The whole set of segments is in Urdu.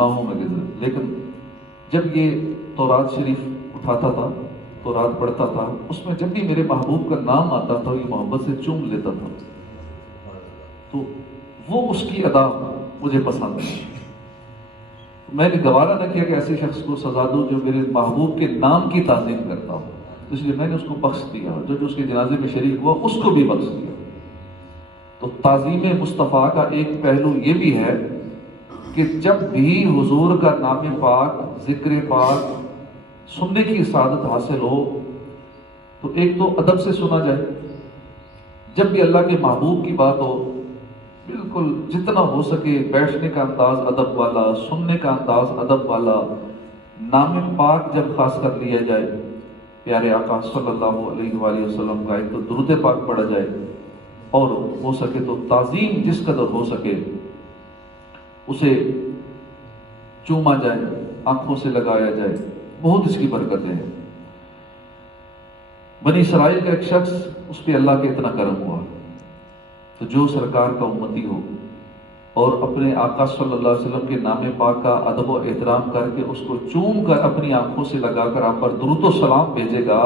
گناہوں میں گزرے، لیکن جب یہ تورات شریف اٹھاتا تھا، تورات پڑھتا تھا، اس میں جب بھی میرے محبوب کا نام آتا تھا یہ محبت سے چوم لیتا تھا، تو وہ اس کی ادا مجھے پسند ہے۔ میں نے گوارا نہ کیا کہ ایسے شخص کو سزا دوں جو میرے محبوب کے نام کی تعظیم کرتا ہو، اس لیے میں نے اس کو بخش دیا، جو اس کے جنازے میں شریک ہوا اس کو بھی بخش دیا۔ تو تعظیم مصطفیٰ کا ایک پہلو یہ بھی ہے کہ جب بھی حضور کا نام پاک، ذکر پاک سننے کی سعادت حاصل ہو تو ایک تو ادب سے سنا جائے، جب بھی اللہ کے محبوب کی بات ہو بالکل جتنا ہو سکے بیٹھنے کا انداز ادب والا، سننے کا انداز ادب والا، نام پاک جب خاص کر لیا جائے، پیارے آقا صلی اللہ علیہ وآلہ وسلم کا ایک تو درود پاک پڑھا جائے، اور ہو سکے تو تعظیم جس قدر ہو سکے اسے چوما جائے، آنکھوں سے لگایا جائے، بہت اس کی برکتیں ہیں۔ بنی اسرائیل کا ایک شخص، اس پہ اللہ کے اتنا کرم ہوا، تو جو سرکار کا امتی ہو اور اپنے آقا صلی اللہ علیہ وسلم کے نام پاک کا ادب و احترام کر کے اس کو چوم کر اپنی آنکھوں سے لگا کر آپ پر درود و سلام بھیجے گا،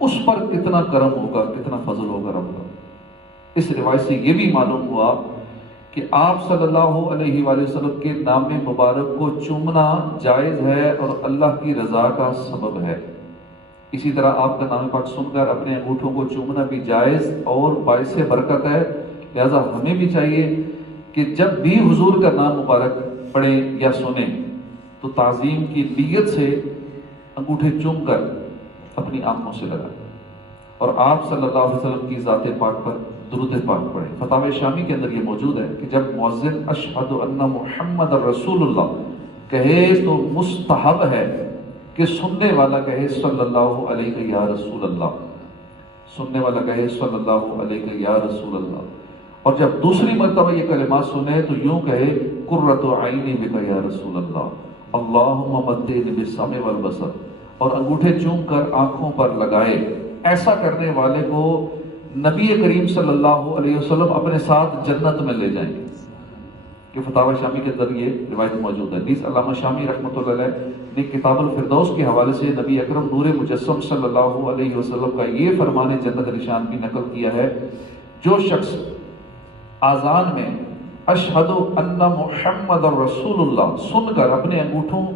اس پر کتنا کرم ہوگا، کتنا فضل ہوگا رب کا۔ اس روایت سے یہ بھی معلوم ہوا کہ آپ صلی اللہ علیہ وآلہ وسلم کے نام مبارک کو چومنا جائز ہے اور اللہ کی رضا کا سبب ہے۔ اسی طرح آپ کا نام پاک سن کر اپنے انگوٹھوں کو چومنا بھی جائز اور باعث برکت ہے، لہذا ہمیں بھی چاہیے کہ جب بھی حضور کا نام مبارک پڑھیں یا سنیں تو تعظیم کی نیت سے انگوٹھے چوم کر اپنی آنکھوں سے لگائیں اور آپ صلی اللہ علیہ وسلم کی ذات پاک پر درود پاک پڑھیں۔ فتاوی شامی کے اندر یہ موجود ہے کہ جب مؤذن اشہد ان محمد رسول اللہ کہے تو مستحب ہے کہ سننے والا کہے صلی اللہ علیہ یا رسول اللہ، سننے والا کہے صلی اللہ علیہ یا رسول اللہ، اور جب دوسری مرتبہ یہ کلمات سنے تو یوں کہے قرۃ عینی بک یا رسول اللہ، اللہم مدنی بالسمع والبصر، اور انگوٹھے چوم کر آنکھوں پر لگائے۔ ایسا کرنے والے کو نبی کریم صلی اللہ علیہ وسلم اپنے ساتھ جنت میں لے جائیں گے، کہ فتاوی شامی کے اندر یہ روایت موجود ہے۔ نیز علامہ شامی رحمۃ اللہ علیہ نے کتاب الفردوس کے حوالے سے نبی اکرم نور مجسم صلی اللہ علیہ وسلم کا یہ فرمان جنت نشان بھی نقل کیا ہے، جو شخص آذان میں اشہد ان محمد رسول اللہ سن کر اپنے انگوٹھوں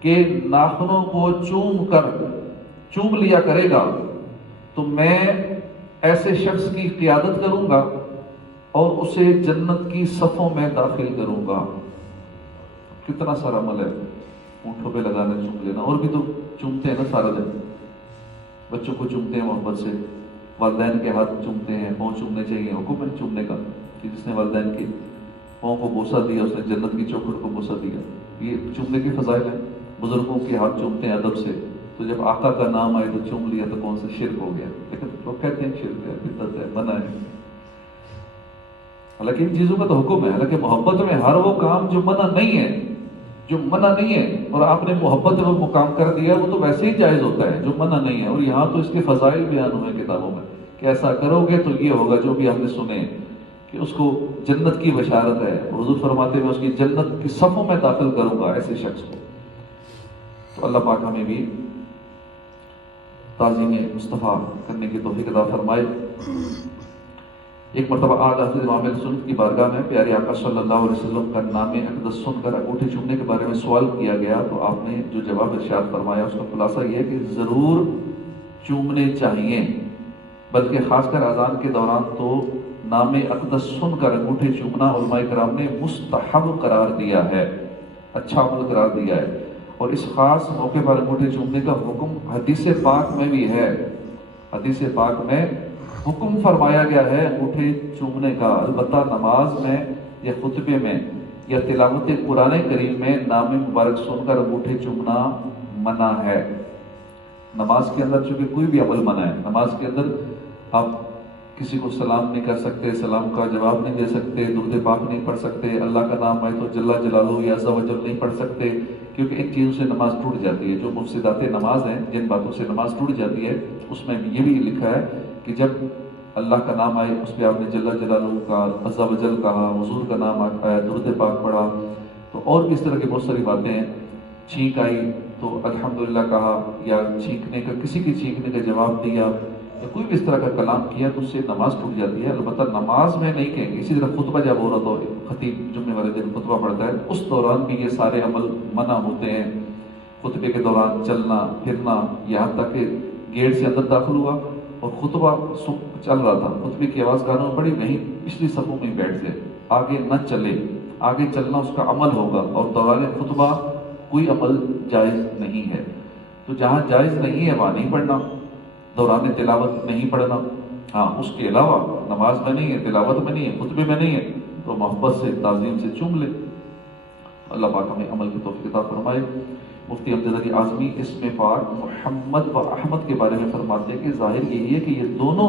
کے ناخنوں کو چوم لیا کرے گا تو میں ایسے شخص کی قیادت کروں گا اور اسے جنت کی صفوں میں داخل کروں گا۔ کتنا سارا عمل ہے اونٹوں پہ لگانا، چوم لینا، اور بھی تو چومتے ہیں نا سارا دن، بچوں کو چومتے ہیں محبت سے، والدین کے ہاتھ چومتے ہیں، پاؤں چومنے چاہیے، حکم ہے چومنے کا کہ جس نے والدین کے پاؤں کو بوسہ دیا اس نے جنت کی چوکھٹ کو بوسہ دیا، یہ چومنے کے فضائل ہیں۔ بزرگوں کے ہاتھ چومتے ہیں ادب سے، تو جب آقا کا نام آئے تو چوم لیا تو کون سا شرک ہو گیا، لیکن لوگ کہتے ہیں شرک ہے، بدعت ہے، منع ہے، حالانکہ ان چیزوں کا تو حکم ہے۔ حالانکہ محبت میں ہر وہ کام جو منع نہیں ہے، جو منع نہیں ہے اور آپ نے محبت میں وہ کام کر دیا، وہ تو ویسے ہی جائز ہوتا ہے جو منع نہیں ہے، اور یہاں تو اس کے فضائل بیان ہوئے کتابوں میں کہ ایسا کرو گے تو یہ ہوگا، جو بھی ہم نے سنے کہ اس کو جنت کی بشارت ہے، حضور فرماتے ہیں اس کی جنت کی صفوں میں داخل کروں گا ایسے شخص کو۔ تو اللہ پاک ہمیں بھی تعظیم مصطفیٰ کرنے کی توفیق عطا فرمائے۔ ایک مرتبہ آج حضرت امام اہل سنت کی بارگاہ میں پیارے آقا صلی اللہ علیہ وسلم کا نام اقدس سن کر انگوٹھے چومنے کے بارے میں سوال کیا گیا، تو آپ نے جو جواب ارشاد فرمایا اس کا خلاصہ یہ ہے کہ ضرور چومنے چاہیے، بلکہ خاص کر اذان کے دوران تو نام اقدس سن کر انگوٹھے چومنا علماء کرام نے مستحب قرار دیا ہے، اچھا عمل قرار دیا ہے، اور اس خاص موقع پر انگوٹھے چومنے کا حکم حدیث پاک میں بھی ہے۔ حدیث پاک میں حکم فرمایا گیا ہے انگوٹھے چومنے کا، البتہ نماز میں یا خطبے میں یا تلاوت قرآن کریم میں نام مبارک سن کر انگوٹھے چومنا منع ہے۔ نماز کے اندر چونکہ کوئی بھی عمل منع ہے، نماز کے اندر آپ کسی کو سلام نہیں کر سکتے، سلام کا جواب نہیں دے سکتے، درود پاک نہیں پڑھ سکتے، اللہ کا نام آئے تو جل جلالہ یا عز و جل نہیں پڑھ سکتے، کیونکہ ان چیزوں سے نماز ٹوٹ جاتی ہے۔ جو مفسدات نماز ہیں، جن باتوں سے نماز ٹوٹ جاتی ہے، اس میں یہ بھی لکھا ہے کہ جب اللہ کا نام آئے اس پہ آپ نے جل جلالہ کا، عز و جل کہا، حضور کا نام آیا، درود پاک پڑھا، تو اور بھی اس طرح کی بہت ساری باتیں ہیں. چھینک آئی تو الحمدللہ کہا، یا چھینکنے کا کسی کی چھینکنے کا جواب دیا، یا کوئی بھی اس طرح کا کلام کیا تو اس سے نماز ٹوٹ جاتی ہے. البتہ نماز میں نہیں کہیں گے. اسی طرح خطبہ جب ہو رہا تو خطیب جمعے والے دن خطبہ پڑھتا ہے، اس دوران بھی یہ سارے عمل منع ہوتے ہیں. خطبے کے دوران چلنا پھرنا، یہاں تک کہ گیٹ سے اندر داخل ہوا اور خطبہ چل رہا تھا، خطبے کی آواز کانوں میں پڑی، وہیں پچھلی صفوں میں بیٹھ گئے، آگے نہ چلے. آگے چلنا اس کا عمل ہوگا، اور دوران خطبہ کوئی عمل جائز نہیں ہے. تو جہاں جائز نہیں ہے وہاں نہیں پڑھنا. دوران تلاوت نہیں پڑھنا. ہاں اس کے علاوہ نماز میں نہیں ہے، تلاوت میں نہیں ہے، خطبے میں نہیں ہے، تو محبت سے تعظیم سے چوم لے. اللہ پاک ہمیں عمل کی توفیق عطا فرمائے. مفتی امجد علی اعظمی اس میں پاک محمد و احمد کے بارے میں فرماتے ہیں کہ ظاہر یہی ہے کہ یہ دونوں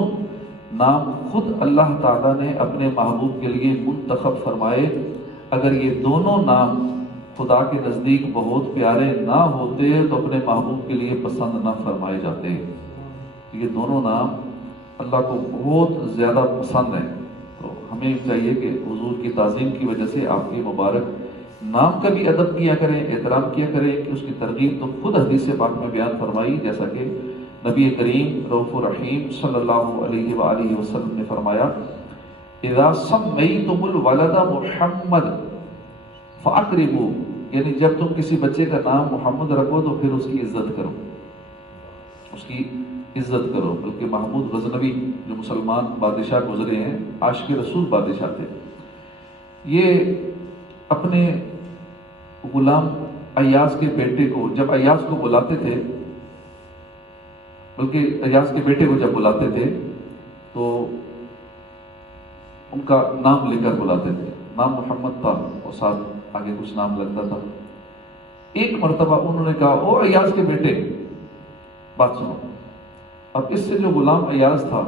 نام خود اللہ تعالیٰ نے اپنے محبوب کے لیے منتخب فرمائے. اگر یہ دونوں نام خدا کے نزدیک بہت پیارے نہ ہوتے تو اپنے محبوب کے لیے پسند نہ فرمائے جاتے. یہ دونوں نام اللہ کو بہت زیادہ پسند ہیں. تو ہمیں چاہیے کہ حضور کی تعظیم کی وجہ سے آپ کے مبارک نام کا بھی ادب کیا کریں، احترام کیا کریں. کہ اس کی ترغیب تو خود حدیث پاک میں بیان فرمائی، جیسا کہ نبی کریم رؤوف الرحیم صلی اللہ علیہ وآلہ وسلم نے فرمایا، اذا سمیتم الولد محمد فاقربوا، یعنی جب تم کسی بچے کا نام محمد رکھو تو پھر اس کی عزت کرو، اس کی عزت کرو. بلکہ محمود غزنوی جو مسلمان بادشاہ گزرے ہیں، عاشق رسول بادشاہ تھے، یہ اپنے غلام ایاز کے بیٹے کو جب ایاز کو بلاتے تھے، بلکہ ایاز کے بیٹے کو جب بلاتے تھے تو ان کا نام لے کر بلاتے تھے. نام محمد تھا اور ساتھ آگے کچھ نام لگتا تھا. ایک مرتبہ انہوں نے کہا، او ایاز کے بیٹے، بات سنو. اب اس سے جو غلام ایاز تھا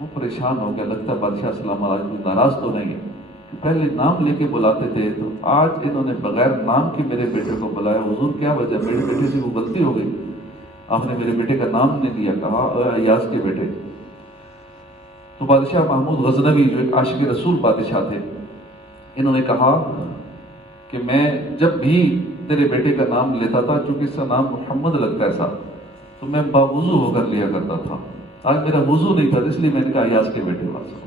وہ پریشان ہو گیا، لگتا ہے بادشاہ سلام آج بھی ناراض تو نہیں ہے. پہلے نام لے کے بلاتے تھے تو آج انہوں نے بغیر نام کے میرے بیٹے کو بلایا. حضور کیا وجہ؟ میرے بیٹے سے وہ غلطی ہو گئی، آپ نے میرے بیٹے کا نام نہیں لیا، کہا ایاز کے بیٹے. تو بادشاہ محمود غزنوی جو ایک عاشق رسول بادشاہ تھے، انہوں نے کہا کہ میں جب بھی تیرے بیٹے کا نام لیتا تھا، چونکہ اس کا نام محمد لگتا ہے صاحب، تو میں باوضو ہو کر لیا کرتا تھا. آج میرا وضو نہیں تھا، اس لیے میں نے کہا ایاز کے بیٹے بات.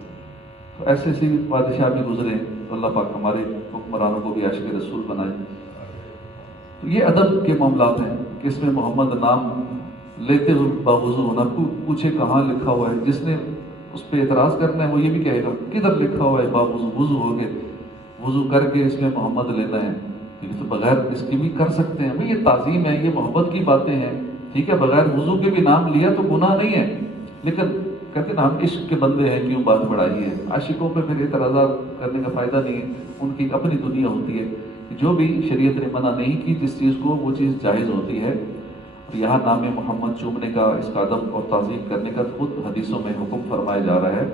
تو ایسے ایسے بادشاہ بھی گزرے. تو اللہ پاک ہمارے حکمرانوں کو بھی عاشق رسول بنائے. تو یہ ادب کے معاملات ہیں کہ اس میں محمد نام لیتے ہوئے باوضو ہونا. پوچھے کہاں لکھا ہوا ہے، جس نے اس پہ اعتراض کرنا ہے وہ یہ بھی کہے گا کدھر لکھا ہوا ہے باوضو؟ وضو ہو گئے، وضو کر کے اس میں محمد لینا ہے. یہ تو بغیر اس کی بھی کر سکتے ہیں. یہ تعظیم ہے، یہ محبت کی باتیں ہیں. ٹھیک ہے، بغیر وضو کے بھی نام لیا تو گناہ نہیں ہے، لیکن کہتے ہیں نا ہم عشق کے بندے ہیں، کیوں بات بڑھائی ہے. عاشقوں پہ پھر اعتراضات کرنے کا فائدہ نہیں ہے. ان کی اپنی دنیا ہوتی ہے. جو بھی شریعت نے منع نہیں کی جس چیز کو، وہ چیز جائز ہوتی ہے. اور یہاں نام محمد چومنے کا، اس کا ادب اور تعظیم کرنے کا خود حدیثوں میں حکم فرمایا جا رہا ہے.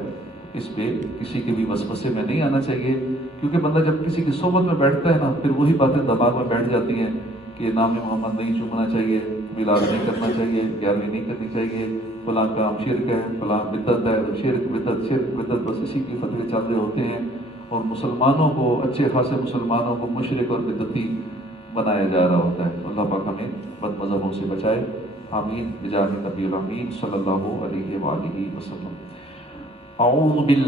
اس پہ کسی کے بھی وسوسے میں نہیں آنا چاہیے، کیونکہ بندہ جب کسی کی صحبت میں بیٹھتا ہے نا، پھر وہی باتیں دماغ میں بیٹھ جاتی ہیں کہ نام محمد نہیں چومنا چاہیے، میلاد نہیں کرنا چاہیے، گیارہویں نہیں کرنی چاہیے، فلاں کام شرک ہے، فلاں بدعت ہے، شرک بدعت، بس اسی کی فتوے چل رہے ہوتے ہیں. اور مسلمانوں کو، اچھے خاصے مسلمانوں کو مشرک اور بدعتی بنایا جا رہا ہوتا ہے. اللہ پاک ہمیں بد مذہبوں سے بچائے. آمین بجاہ نبی الامین صلی اللہ علیہ وآلہ وسلم. اعوذ باللہ